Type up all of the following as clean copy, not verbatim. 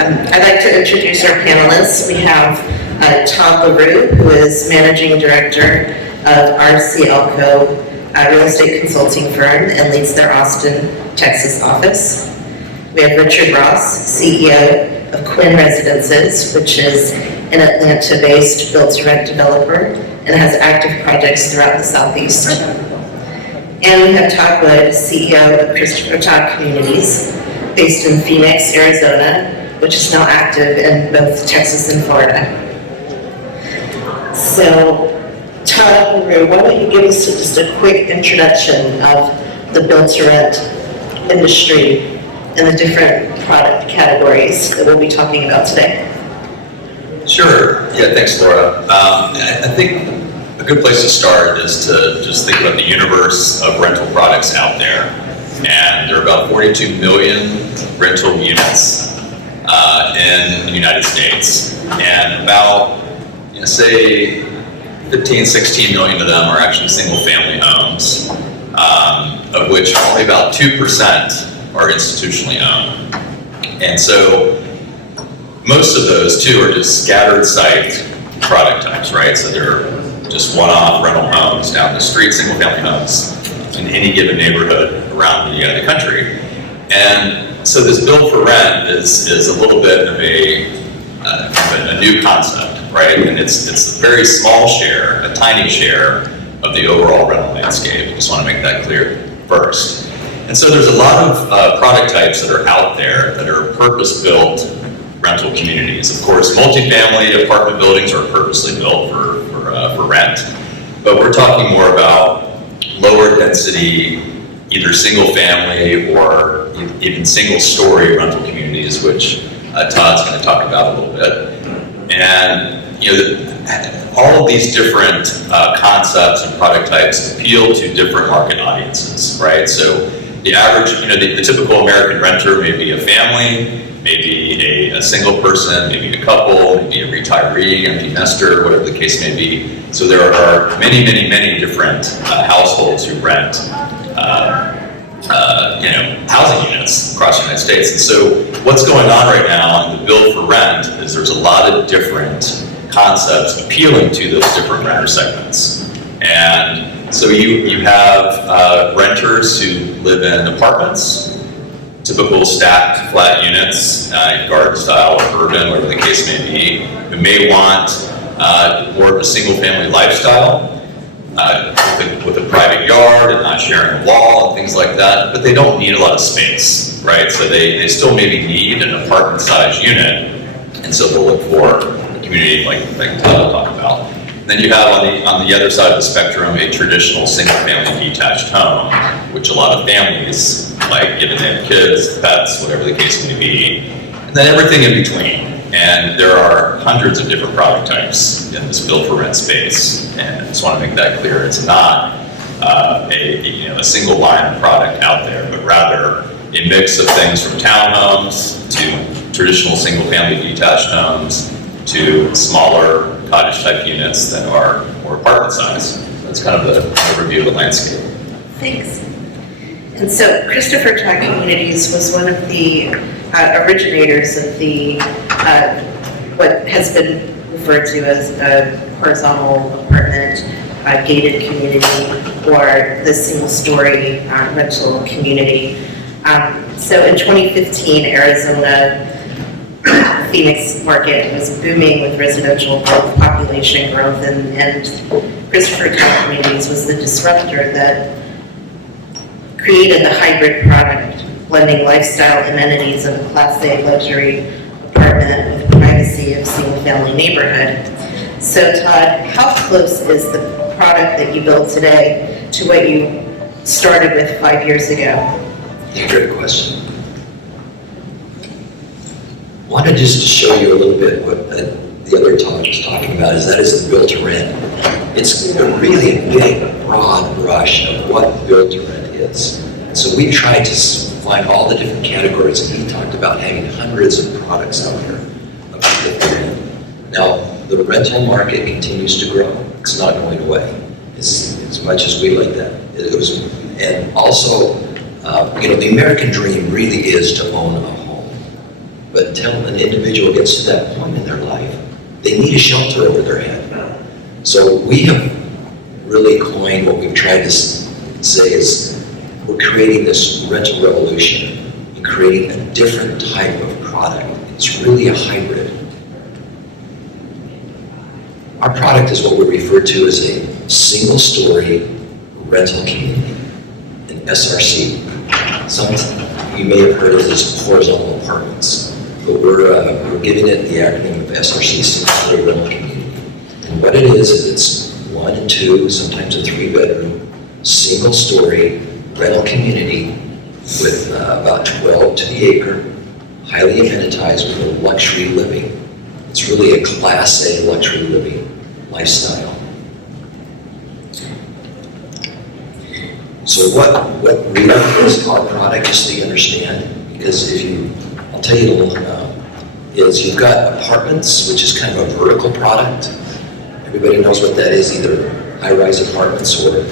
I'd like to introduce our panelists. We have Todd LaRue, who is Managing Director of RCLCO, a real estate consulting firm, and leads their Austin, Texas office. We have Richard Ross, CEO of Quinn Residences, which is an Atlanta-based built-to-rent developer and has active projects throughout the Southeast. And we have Todd Wood, CEO of Christopher Todd Communities, based in Phoenix, Arizona, which is now active in both Texas and Florida. So, Todd LaRue, why don't you give us just a quick introduction of the built-to-rent industry and the different product categories that we'll be talking about today? Sure. Yeah, thanks, Laura. I think a good place to start is to just think about the universe of rental products out there. And there are about 42 million rental units in the United States. And about, say, 15, 16 million of them are actually single-family homes, of which only about 2% are institutionally owned. And so most of those, too, are just scattered site product types, right? So they're just one-off rental homes down the street, single-family homes in any given neighborhood around the country. And so this build for rent is a little bit of a new concept, right? And it's a very small share, a tiny share of the overall rental landscape. I just want to make that clear first. And so there's a lot of product types that are out there that are purpose-built rental communities. Of course, multifamily apartment buildings are purposely built for rent, but we're talking more about lower density, either single family or even single story rental communities, which Todd's going to talk about a little bit. And all of these different concepts and product types appeal to different market audiences, right? So the average, the typical American renter may be a family, maybe a single person, maybe a couple, maybe a retiree, empty nester, whatever the case may be. So there are many, many, many different households who rent, housing units across the United States. And so what's going on right now in the build for rent is there's a lot of different concepts appealing to those different renter segments. And so you have renters who live in apartments, typical stacked flat units, garden style or urban, whatever the case may be, who may want more of a single family lifestyle with a private yard and not sharing a wall and things like that, but they don't need a lot of space, right? So they still maybe need an apartment sized unit, and so they'll look for a community like Todd talked about. Then you have on the other side of the spectrum a traditional single-family detached home, which a lot of families like, given they have kids, pets, whatever the case may be, and then everything in between. And there are hundreds of different product types in this build for rent space, and I just want to make that clear. It's not a single line of product out there, but rather a mix of things from townhomes to traditional single-family detached homes to smaller cottage-type units that are more apartment size. That's kind of the overview of the landscape. Thanks. And so Christopher Todd Communities was one of the originators of the what has been referred to as a horizontal apartment gated community or the single-story rental community. So in 2015, Arizona, Phoenix market was booming with residential growth, population growth, and Christopher Todd Communities was the disruptor that created the hybrid product, blending lifestyle amenities of a Class A luxury apartment with privacy of single-family neighborhood. So Todd, how close is the product that you built today to what you started with 5 years ago? Great question. I wanted just to show you a little bit what the other Todd was talking about, is the build to rent. It's a really big, broad brush of what build to rent is. So we tried to find all the different categories, and he talked about having hundreds of products out there of build to rent. Now, the rental market continues to grow. It's not going away as much as we like that. And also, the American dream really is to own a home. But until an individual gets to that point in their life, they need a shelter over their head. So we have really coined what we've tried to say is we're creating this rental revolution and creating a different type of product. It's really a hybrid. Our product is what we refer to as a single-story rental community, an SRC. Some you may have heard of as horizontal apartments, but we're giving it the acronym of SRC, single-story rental community. And what it is it's 1 and 2, sometimes a 3-bedroom, single-story rental community with about 12 to the acre, highly amenitized with a luxury living. It's really a Class A luxury living lifestyle. So what really is our product, just so you understand, because I'll tell you a little, is you've got apartments, which is kind of a vertical product. Everybody knows what that is, either high-rise apartments or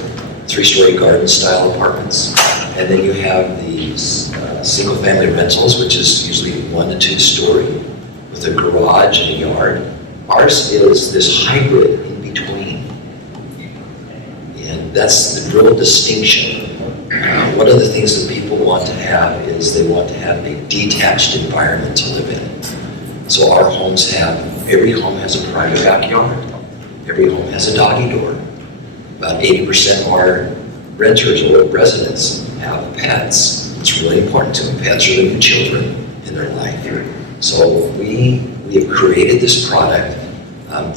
3-story garden-style apartments. And then you have these single-family rentals, which is usually 1 to 2-story with a garage and a yard. Ours is this hybrid in between. And that's the real distinction. One of the things that people want to have is they want to have a detached environment to live in. So our homes every home has a private backyard. Every home has a doggy door. About 80% of our renters or residents have pets. It's really important to them. Pets are the new children in their life. So we have created this product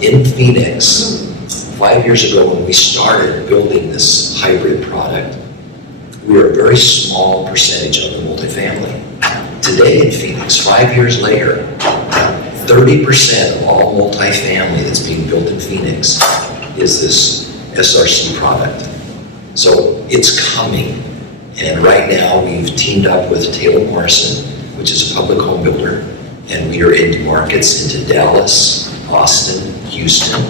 in Phoenix. 5 years ago when we started building this hybrid product, we were a very small percentage of the multifamily. Today in Phoenix, 5 years later, 30% of all multifamily that's being built in Phoenix is this SRC product. So it's coming. And right now we've teamed up with Taylor Morrison, which is a public home builder, and we are into markets into Dallas, Austin, Houston,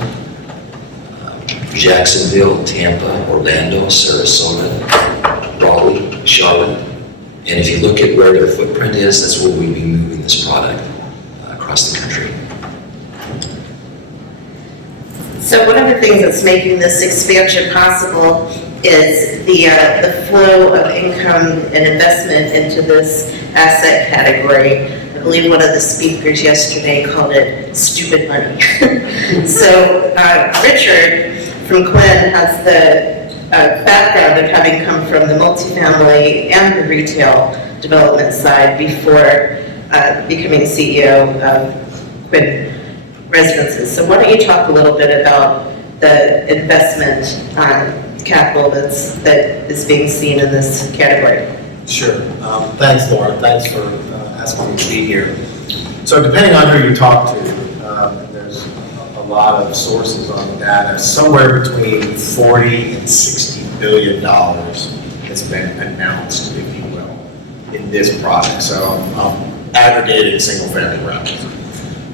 Jacksonville, Tampa, Orlando, Sarasota, Raleigh, Charlotte. And if you look at where their footprint is, that's where we'll be moving this product across the country. So one of the things that's making this expansion possible is the flow of income and investment into this asset category. I believe one of the speakers yesterday called it stupid money. So Richard from Quinn has the background of having come from the multifamily and the retail development side before becoming CEO of Quinn Residences. So why don't you talk a little bit about the investment capital that is being seen in this category? Sure. Thanks, Laura. Thanks for asking me to be here. So depending on who you talk to, there's a lot of sources on the data. Somewhere between 40 and 60 billion dollars has been announced, if you will, in this product. So I'm aggregating single-family rentals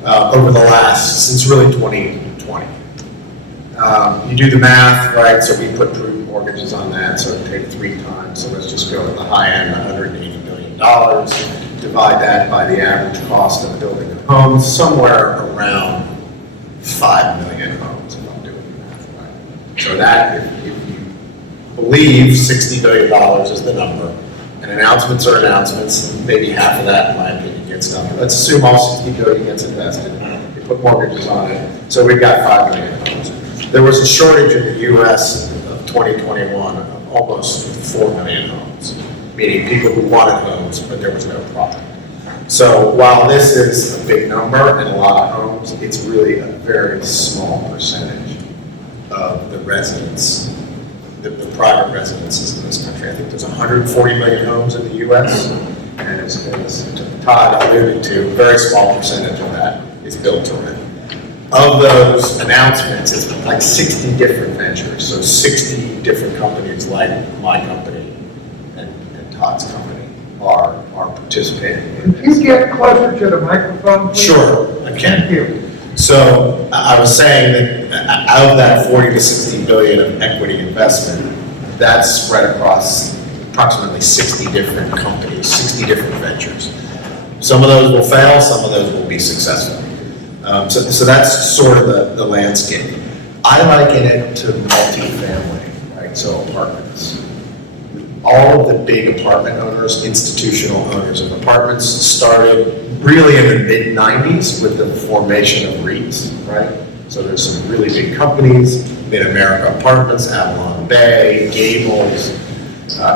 over the since really 2020. You do the math, right? So we put prudent mortgages on that, so it paid 3 times. So let's just go to the high end, $180 billion. Divide that by the average cost of building a home, somewhere around 5 million homes, if I'm doing the math right. So that, if you believe $60 billion is the number, and announcements are announcements, maybe half of that, in my opinion, gets done. Let's assume all 60 billion gets invested. We put mortgages on it, so we've got 5 million homes. There was a shortage in the U.S. of 2021 of almost 4 million homes, meaning people who wanted homes, but there was no product. So while this is a big number and a lot of homes, it's really a very small percentage of the residents, the private residences in this country. I think there's 140 million homes in the U.S., and as Todd alluded to, a very small percentage of that is built to rent. Of those announcements, it's like 60 different ventures, so 60 different companies like my company and Todd's company are participating in this. Can you get closer to the microphone, please? Sure, I can. Thank you. So I was saying that out of that 40 to 60 billion of equity investment, that's spread across approximately 60 different companies, 60 different ventures. Some of those will fail, some of those will be successful. So that's sort of the landscape. I liken it to multifamily, right? So apartments. All of the big apartment owners, institutional owners of apartments started really in the mid-90s with the formation of REITs, right? So there's some really big companies, Mid-America Apartments, Avalon Bay, Gables,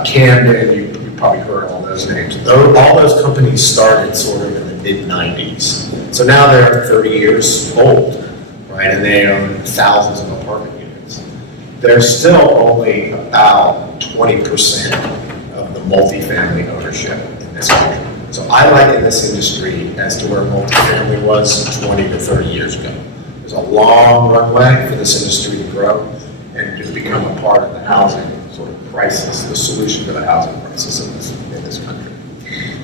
Camden, you probably heard all those names. All those companies started sort of in the mid-90s. So now they're 30 years old, right? And they own thousands of apartment units. They're still only about 20% of the multifamily ownership in this country. So I liken this industry as to where multifamily was 20 to 30 years ago. There's a long runway for this industry to grow and to become a part of the housing sort of crisis, the solution to the housing crisis in this country.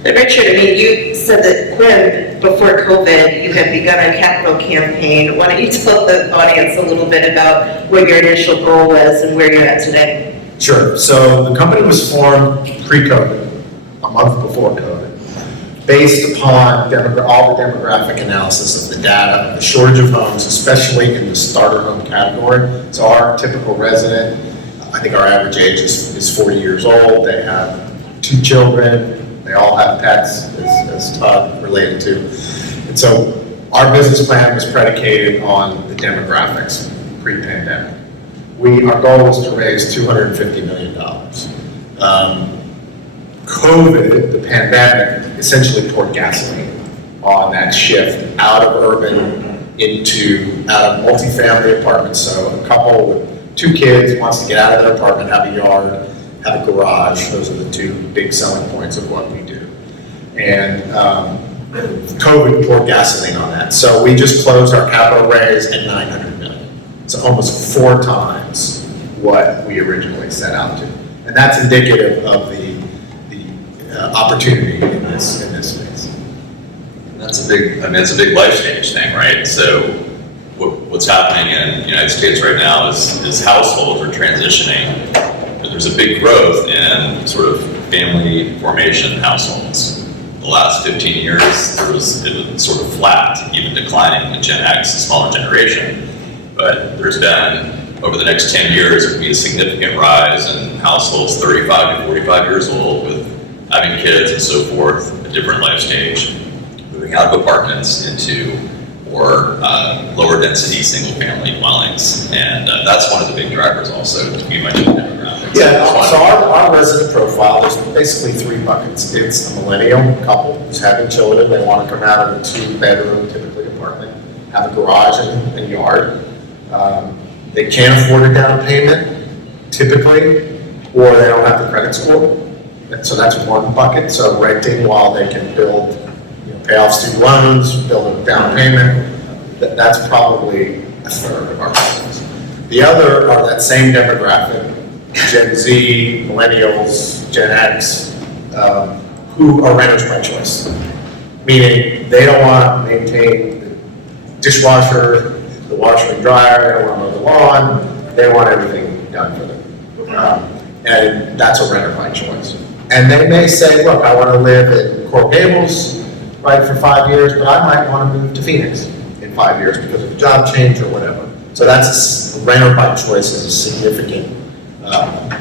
But Richard, I mean, you said that Quinn, before COVID, you had begun a capital campaign. Why don't you tell the audience a little bit about what your initial goal was and where you're at today? Sure. So the company was formed pre-COVID, a month before COVID, based upon all the demographic analysis of the data, the shortage of homes, especially in the starter home category. So our typical resident, I think our average age is 40 years old. They have 2 children. They all have pets, as Todd related to. And so our business plan was predicated on the demographics pre-pandemic. Our goal was to raise $250 million. COVID, the pandemic, essentially poured gasoline on that shift out of urban out of multifamily apartments. So a couple with 2 kids wants to get out of their apartment, have a yard, have a garage. Those are the 2 big selling points of what we do. And COVID poured gasoline on that. So we just closed our capital raise at $900 million. So almost 4 times what we originally set out to. And that's indicative of the opportunity in this space. That's a big life stage thing, right? So what's happening in the United States right now is households are transitioning. There's a big growth in sort of family formation households. The last 15 years, it was sort of flat, even declining in Gen X, a smaller generation. But there's been, over the next 10 years, there will be a significant rise in households 35 to 45 years old with having kids and so forth, a different life stage, moving out of apartments into more lower density single family dwellings. And that's one of the big drivers also, you mentioned demographics. Yeah, so our resident profile, there's basically 3 buckets. It's a millennial couple who's having children. They want to come out of a 2-bedroom, typically apartment, have a garage and yard. They can't afford a down payment, typically, or they don't have the credit score. And so that's one bucket. So renting while they can build, pay off student loans, build a down payment. That's probably a third of our business. The other are that same demographic, Gen Z, millennials, Gen X, who are renters by choice. Meaning they don't want to maintain the dishwasher, the washer and dryer, they don't want to mow the lawn, they want everything done for them. And that's a renter by choice. And they may say, look, I want to live in Coral Gables, right, for 5 years, but I might want to move to Phoenix in 5 years because of a job change or whatever. So that's a renter by choice is a significant,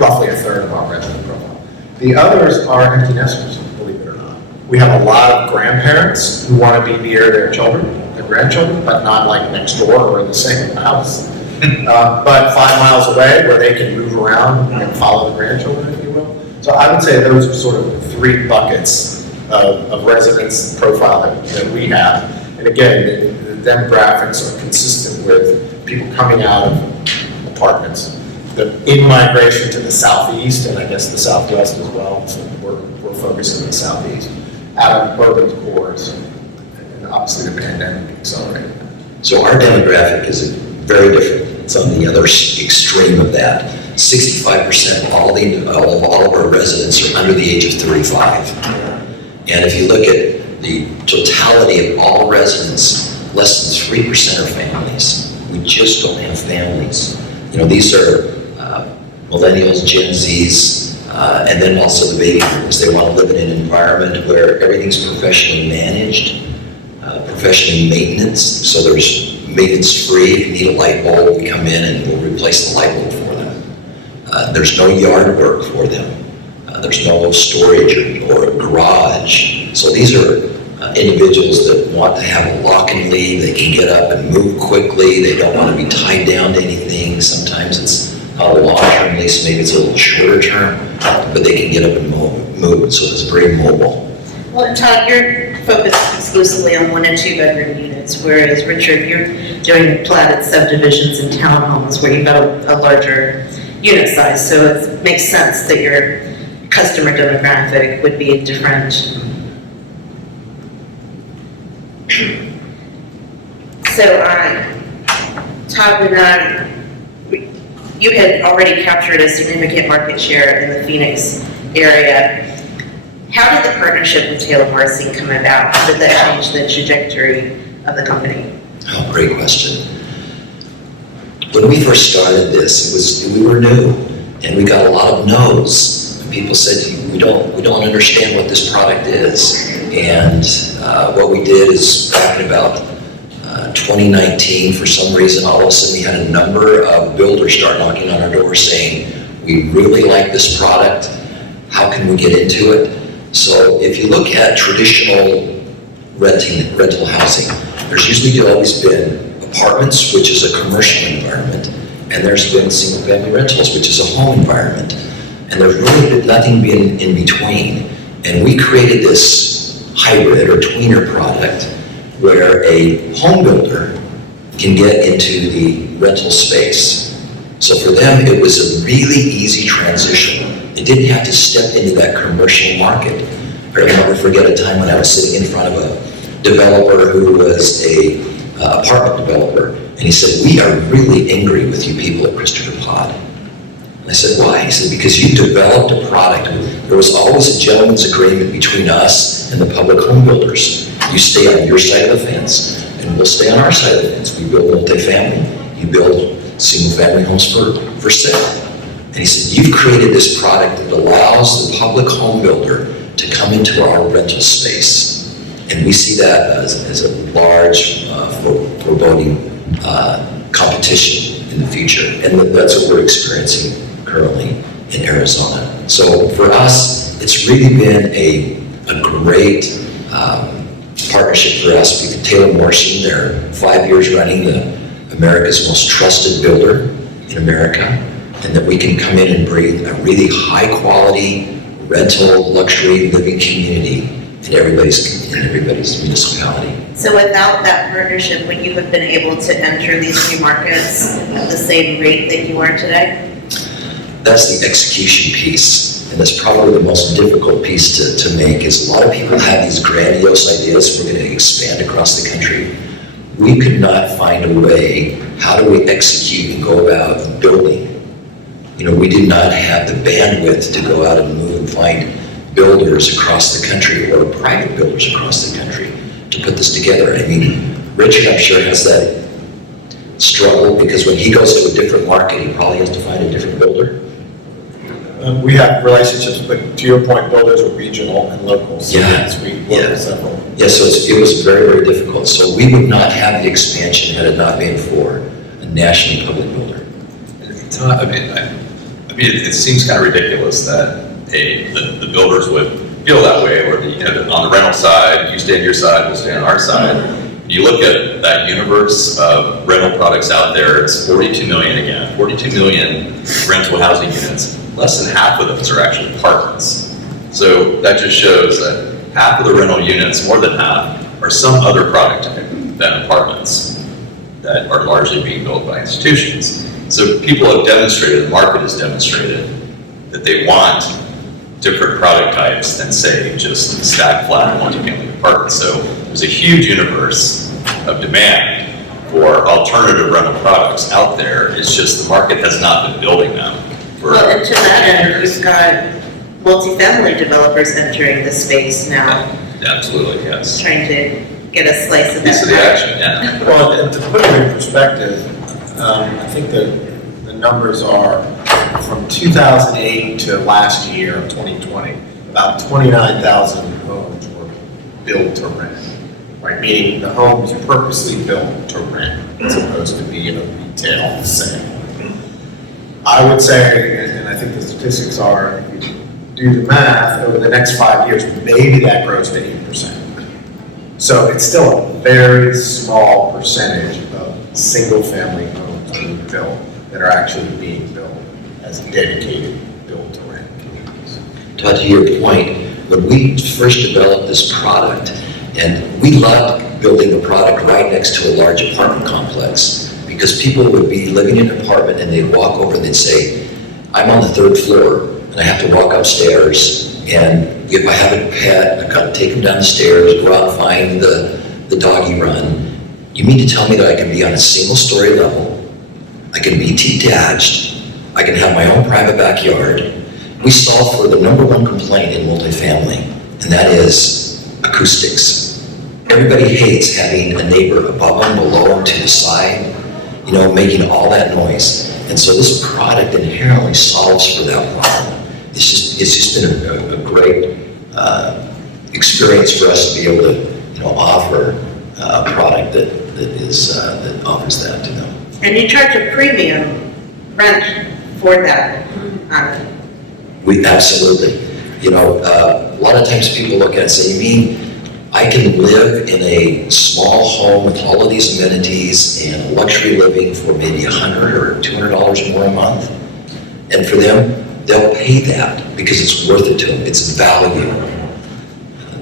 roughly a third of our resident profile. The others are empty nesters, believe it or not. We have a lot of grandparents who want to be near their children, their grandchildren, but not like next door or in the same house. But 5 miles away where they can move around and follow the grandchildren, if you will. So I would say those are sort of 3 buckets of residence profile that we have. And again, the demographics are consistent with people coming out of apartments. The in-migration to the southeast, and I guess the southwest as well, so we're focusing on the southeast, out of urban cores, and obviously the pandemic accelerated. So our demographic is very different. It's on the other extreme of that. 65% of all of our residents are under the age of 35. And if you look at the totality of all residents, less than 3% are families. We just don't have families. These are millennials, Gen Zs, And then also the baby boomers, they want to live in an environment where everything's professionally managed, professionally maintenance, so there's maintenance free. If you need a light bulb, we come in and we'll replace the light bulb for them. There's no yard work for them. There's no storage or a garage. So these are individuals that want to have a lock and leave. They can get up and move quickly. They don't want to be tied down to anything. Sometimes it's not a long-term lease, maybe it's a little shorter term, but they can get up and move. So it's very mobile. Well, and Todd, you're focused exclusively on 1 and 2 bedroom units, whereas Richard, you're doing platted subdivisions and townhomes where you've got a larger unit size. So it makes sense that your customer demographic would be different. So, Todd, you had already captured a significant market share in the Phoenix area. How did the partnership with Taylor Morrison come about? How did that change the trajectory of the company? Oh, great question. When we first started this, we were new, and we got a lot of no's. People said, we don't understand what this product is. And what we did is back in about 2019, for some reason, all of a sudden we had a number of builders start knocking on our door saying, we really like this product. How can we get into it? So if you look at traditional rental housing, there's usually always been apartments, which is a commercial environment, and there's been single family rentals, which is a home environment. And there's really been nothing in between. And we created this hybrid or tweener product where a home builder can get into the rental space. So for them, it was a really easy transition. It didn't have to step into that commercial market. I'll never forget a time when I was sitting in front of a developer who was a apartment developer, and he said, we are really angry with you people at Christopher Todd. And I said, why? He said, because you developed a product. There was always a gentleman's agreement between us and the public home builders. You stay on your side of the fence, and we'll stay on our side of the fence. We build multifamily. You build single-family homes for sale. And he said, you've created this product that allows the public home builder to come into our rental space. And we see that as a large foreboding competition in the future. And that's what we're experiencing currently in Arizona. So for us, it's really been a great partnership for us. With Taylor Morrison, they're 5 years running America's most trusted builder in America, and that we can come in and breathe a really high quality rental luxury living community in everybody's municipality. So without that partnership, would you have been able to enter these new markets at the same rate that you are today? That's the execution piece, and that's probably the most difficult piece to make, is a lot of people have these grandiose ideas, we're going to expand across the country. We could not find a way, how do we execute and go about building? You know, we did not have the bandwidth to go out and move and find builders across the country or private builders across the country to put this together. I mean, Richard, I'm sure, has that struggle because when he goes to a different market, he probably has to find a different builder. We have relationships, but to your point, builders are regional and local. So Yeah. yes, we work with several. Yeah, so it was very, very difficult. So we would not have the expansion had it not been for a nationally public builder. Todd, I mean, it seems kind of ridiculous that the builders would feel that way, or on the rental side, you stay on your side, we'll stay on our side. You look at that universe of rental products out there, it's 42 million again, 42 million rental housing units. Less than half of those are actually apartments. So that just shows that half of the rental units, more than half, are some other product type than apartments that are largely being built by institutions. So people have demonstrated, the market has demonstrated, that they want different product types than, say, just stacked flat multifamily apartments. So there's a huge universe of demand for alternative rental products out there. It's just the market has not been building them. Well, and to that end, you've got multifamily developers entering the space now, Absolutely, yes. trying to get a slice of Piece that of the pie. action, yeah. Well, and to put it in perspective, I think the numbers are from 2008 to last year, 2020, about 29,000 homes were built to rent, right? Meaning the home was purposely built to rent as opposed to be a retail sale. I would say, and I think the statistics are, if you do the math, over the next 5 years, maybe that grows to 8%. So it's still a very small percentage of single-family homes being built that are actually being built as dedicated built-to-rent communities. Todd, to your point, when we first developed this product, and we loved building a product right next to a large apartment complex, because people would be living in an apartment and they'd walk over and they'd say, I'm on the 3rd floor and I have to walk upstairs, and if I have a pet, I've got to take them down the stairs, go out and find the doggy run. You mean to tell me that I can be on a single-story level, I can be detached, I can have my own private backyard. We solve for the #1 complaint in multifamily, and that is acoustics. Everybody hates having a neighbor above them, below them, to the side, making all that noise. And so this product inherently solves for that problem. It's just been a great experience for us to be able to, offer a product that offers that to them. And you charge a premium rent for that. We absolutely. A lot of times people look at it and say, you mean I can live in a small home with all of these amenities and luxury living for maybe $100 or $200 more a month? And for them, they'll pay that because it's worth it to them. It's value.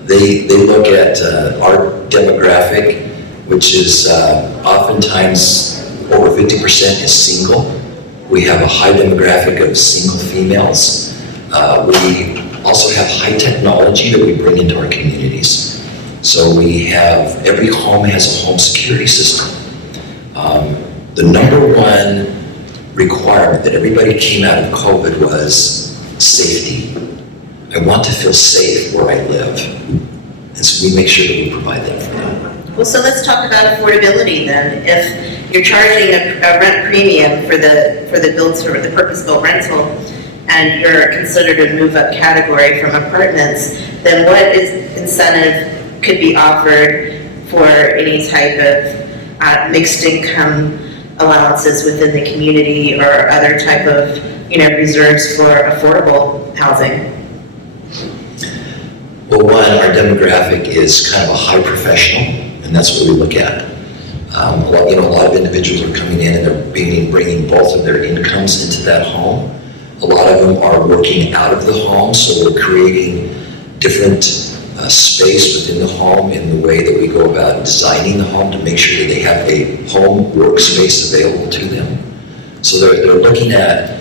They look at our demographic, which is oftentimes over 50% is single. We have a high demographic of single females. We also have high technology that we bring into our communities. So we have, every home has a home security system. The #1 requirement that everybody came out of COVID was safety. I want to feel safe where I live. And so we make sure that we provide that for them. Well, so let's talk about affordability then. If you're charging a rent premium for the purpose-built rental, and you're considered a move-up category from apartments, then what incentive could be offered for any type of mixed income allowances within the community or other type of, reserves for affordable housing? Well, one, our demographic is kind of a high professional, and that's what we look at. A lot of individuals are coming in and they're bringing both of their incomes into that home. A lot of them are working out of the home, so we're creating different space within the home in the way that we go about designing the home to make sure that they have a home workspace available to them. So they're looking at,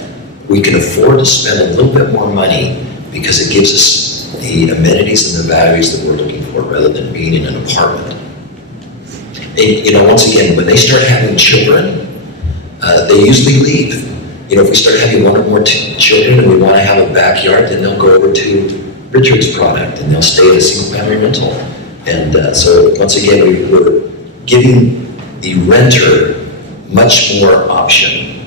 we can afford to spend a little bit more money because it gives us the amenities and the values that we're looking for rather than being in an apartment. And, once again, when they start having children, they usually leave. If we start having 1 or more children and we want to have a backyard, then they'll go over to Richard's product and they'll stay at a single-family rental. And so once again, we're giving the renter much more option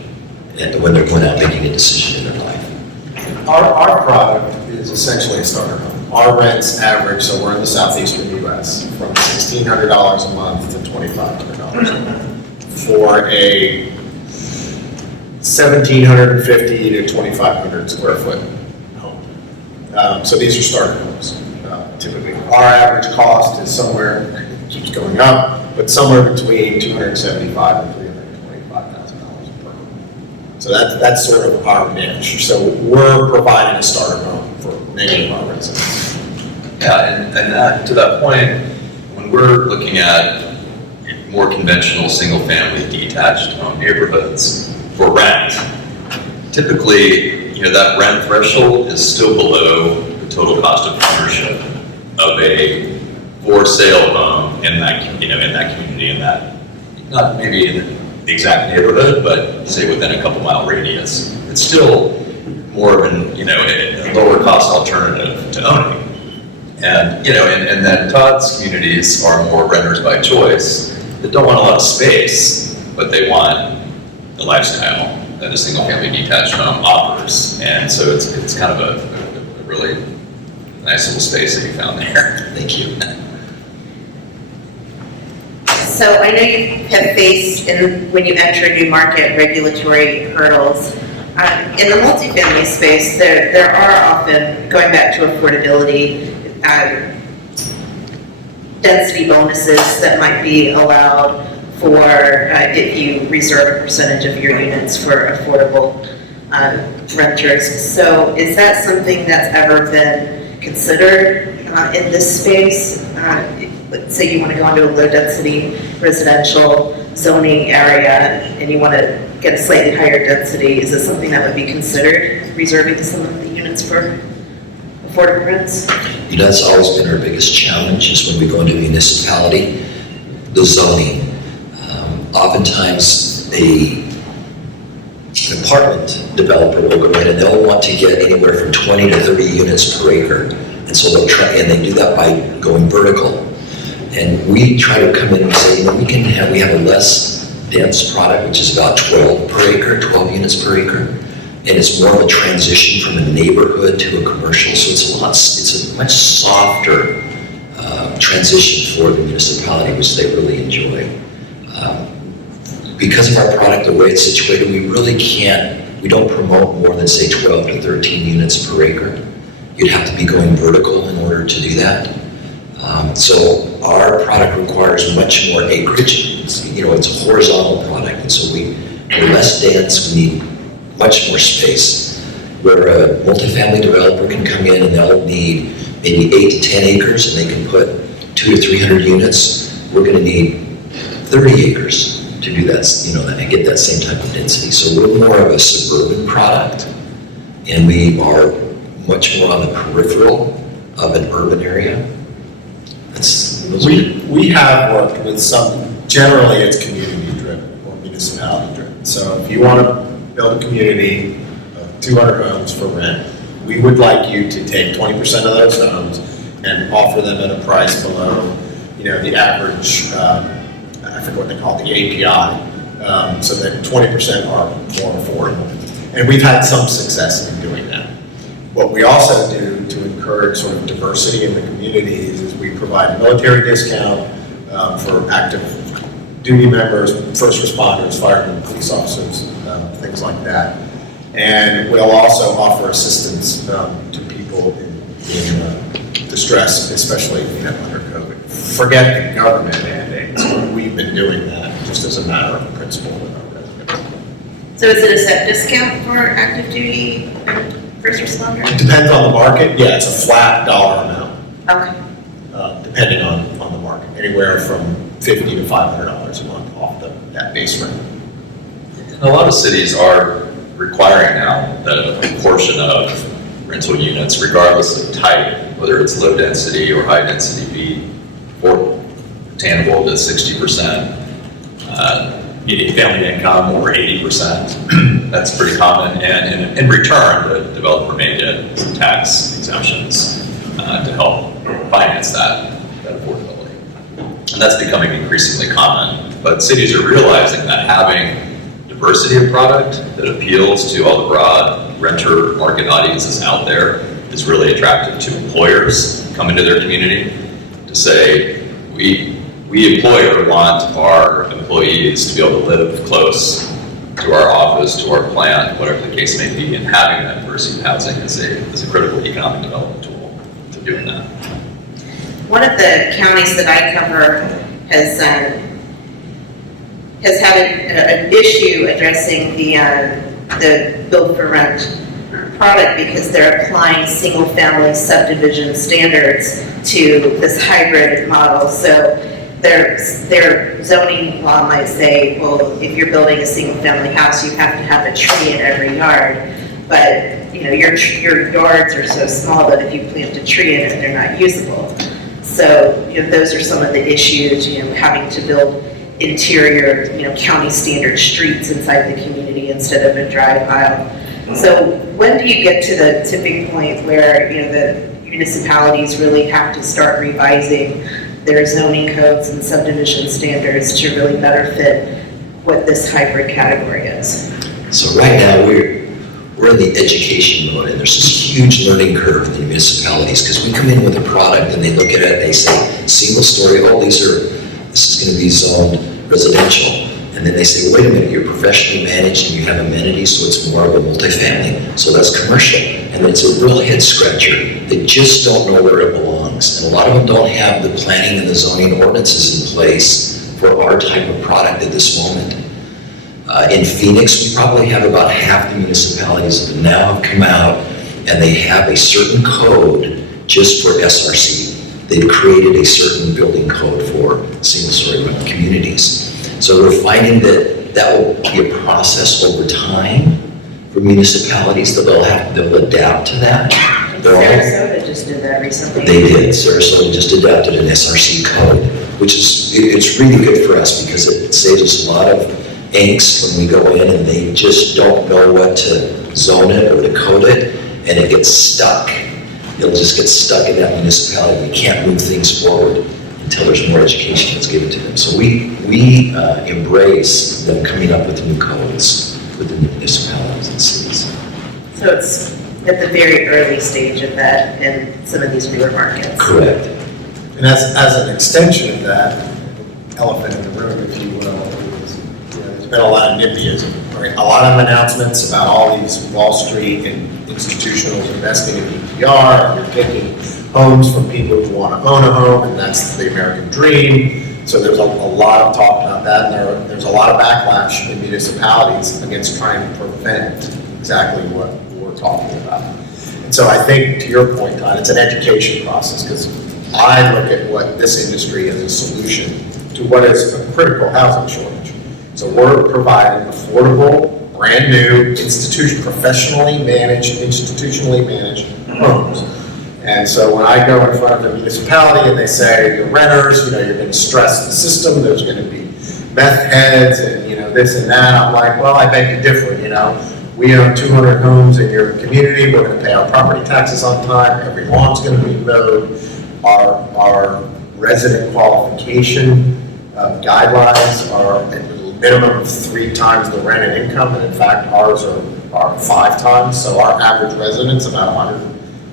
when they're going out making a decision in their life. Our product is essentially a starter home. Our rents average, so we're in the southeastern U.S., from $1,600 a month to $2,500 a month for a 1,750 to 2,500 square foot home. So these are starter homes. Typically, our average cost is somewhere, it keeps going up, but somewhere between $275,000 and $325,000 per home. So that's sort of our niche. So we're providing a starter home for many of our residents. Yeah, and to that point, when we're looking at more conventional single-family detached home neighborhoods for rent, typically, that rent threshold is still below the total cost of ownership of a for-sale home in that community, not maybe in the exact neighborhood, but say within a couple mile radius. It's still more of a lower cost alternative to owning. And, and then Todd's communities are more renters by choice that don't want a lot of space, but they want the lifestyle that a single-family detached home offers. And so it's kind of a really nice little space that you found there. Thank you. So I know you have faced, when you enter a new market, regulatory hurdles. In the multifamily space, there are often, going back to affordability, density bonuses that might be allowed for if you reserve a percentage of your units for affordable renters. So is that something that's ever been considered in this space? Let's say you want to go into a low density residential zoning area and you want to get a slightly higher density. Is it something that would be considered, reserving some of the units for affordable rents? You know, that's always been our biggest challenge is when we go into a municipality, the zoning. Oftentimes, an apartment developer will go in and they'll want to get anywhere from 20 to 30 units per acre. And so they'll try, and they do that by going vertical. And we try to come in and say, you know, we have a less dense product, which is about 12 per acre, 12 units per acre. And it's more of a transition from a neighborhood to a commercial. So it's a much softer transition for the municipality, which they really enjoy. Because of our product, the way it's situated, we don't promote more than say 12 to 13 units per acre. You'd have to be going vertical in order to do that. So our product requires much more acreage. It's a horizontal product, and so we're less dense, we need much more space. Where a multifamily developer can come in and they'll need maybe 8 to 10 acres and they can put 200 to 300 units, we're gonna need 30 acres to do that, and get that same type of density. So we're more of a suburban product, and we are much more on the peripheral of an urban area. We have worked with some, generally it's community driven or municipality driven. So if you want to build a community of 200 homes for rent, we would like you to take 20% of those homes and offer them at a price below, the average, I forget what they call it, the API, so that 20% are more affordable. And we've had some success in doing that. What we also do to encourage sort of diversity in the communities is we provide a military discount for active duty members, first responders, firemen, police officers, things like that. And we'll also offer assistance to people in distress, especially under COVID. Forget the government mandates. We've been doing that just as a matter of principle with our residents. So is it a set discount for active duty and first responders? It depends on the market. Yeah, it's a flat dollar amount. Okay. Depending on the market, anywhere from $50 to $500 a month off that base rent. And a lot of cities are requiring now that a portion of rental units, regardless of type, whether it's low density or high density, be attainable to 60%, median family income over 80%. That's pretty common. And in return, the developer may get some tax exemptions to help finance that affordability. And that's becoming increasingly common. But cities are realizing that having diversity of product that appeals to all the broad renter market audiences out there is really attractive to employers coming to their community to say, we employer want our employees to be able to live close to our office, to our plant, whatever the case may be, and having that diversity of housing is a critical economic development tool to doing that. One of the counties that I cover has had an issue addressing the build for rent product because they're applying single family subdivision standards to this hybrid model. So their zoning law might say, well, if you're building a single family house, you have to have a tree in every yard. But your yards are so small that if you plant a tree in it, they're not usable. So those are some of the issues, having to build interior, county standard streets inside the community instead of a drive aisle. So when do you get to the tipping point where the municipalities really have to start revising their zoning codes and subdivision standards to really better fit what this hybrid category is? So right now, we're in the education mode, and there's this huge learning curve in the municipalities, because we come in with a product and they look at it and they say, single story, oh, this is gonna be zoned residential. And then they say, wait a minute, you're professionally managed and you have amenities, so it's more of a multifamily, so that's commercial. And it's a real head scratcher. They just don't know where it belongs. And a lot of them don't have the planning and the zoning ordinances in place for our type of product at this moment. In Phoenix, we probably have about half the municipalities that now have come out and they have a certain code just for SRC. They've created a certain building code for single-story rental communities. So we're finding that will be a process over time for municipalities, that they'll adapt to that. Sarasota just did that recently. They did. Sarasota just adopted an SRC code, which is, it's really good for us because it saves us a lot of angst when we go in and they just don't know what to zone it or to code it, and it gets stuck. It'll just get stuck in that municipality. We can't move things forward until there's more education that's given to them. So we embrace them coming up with new codes within the municipalities and cities. So it's at the very early stage of that in some of these newer markets. Correct. And as an extension of that, elephant in the room, if you will, is, there's been a lot of NIMBYism, right? A lot of announcements about all these Wall Street and institutionals investing in EPR, and you're taking homes from people who want to own a home, and that's the American dream. So there's a lot of talk about that, and there's a lot of backlash in municipalities against trying to prevent exactly what we're talking about. And so I think, to your point, Todd, it's an education process, because I look at what this industry as a solution to what is a critical housing shortage. So we're providing affordable, brand new, professionally managed, institutionally managed homes. And so when I go in front of the municipality and they say, you're renters, you're going to stress the system, there's going to be meth heads and, this and that, I'm like, well, I beg to differ, We own 200 homes in your community, we're going to pay our property taxes on time, every lawn's going to be mowed, our resident qualification guidelines are a minimum of 3 times the rent and income, and in fact, ours are 5 times, so our average resident's about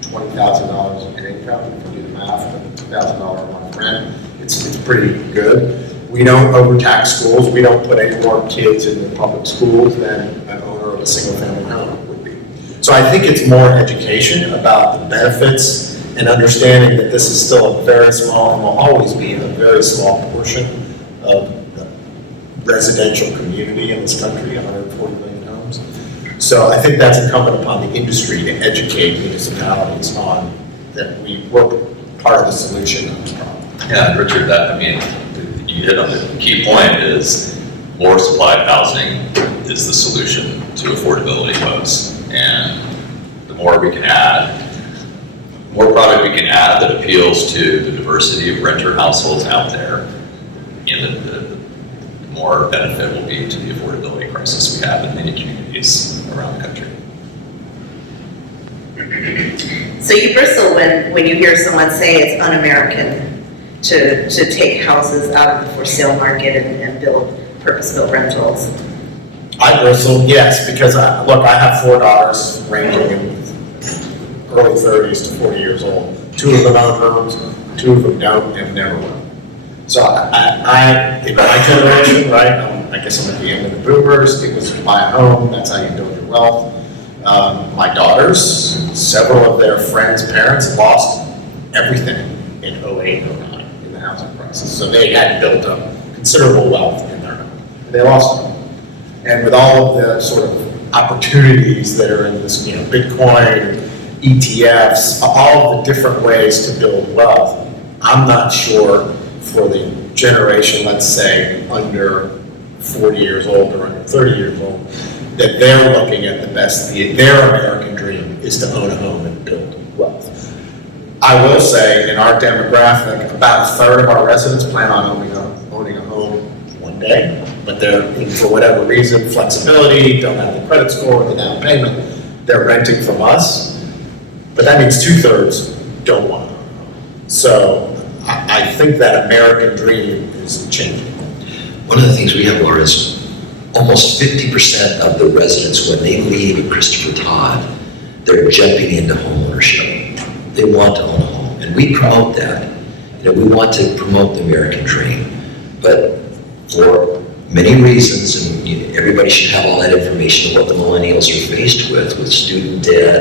$120,000 in income. If you do the math, $2,000 a month rent, it's pretty good. We don't overtax schools. We don't put any more kids in the public schools than an owner of a single-family home would be. So I think it's more education about the benefits and understanding that this is still a very small, and will always be a very small portion of the residential community in this country, 140 million homes. So I think that's incumbent upon the industry to educate municipalities on that we're part of the solution of this problem. Yeah, Richard, you hit on the key point is more supplied housing is the solution to affordability woes. And the more we can add, more product we can add that appeals to the diversity of renter households out there, the more benefit will be to the affordability crisis we have in many communities around the country. So you bristle when you hear someone say it's un-American to take houses out of the for sale market and build purpose-built rentals. I bristle, yes, because I have 4 daughters ranging in early 30s to 40 years old. 2 of them own homes, 2 of them don't and never will. So I in my generation, right, I guess I'm at the end of the boomers, it was buy a home, that's how you build your wealth. My daughters, several of their friends' parents lost everything in 08, 09 in the housing crisis. So they had built up considerable wealth in their home. They lost it. And with all of the sort of opportunities that are in this, Bitcoin, ETFs, all of the different ways to build wealth, I'm not sure for the generation, let's say, under 40 years old or under 30 years old, that they're looking at the best, their American dream is to own a home and build wealth. I will say, in our demographic, about a third of our residents plan on owning a home one day, but they're, for whatever reason, flexibility, don't have the credit score, the down payment, they're renting from us, but that means 2/3 don't want to own a home. So I think that American dream is changing. One of the things we have, Laura, is almost 50% of the residents, when they leave Christopher Todd, they're jumping into homeownership. They want to own a home, and we promote that. You know, we want to promote the American dream, but for many reasons, and everybody should have all that information, what the millennials are faced with student debt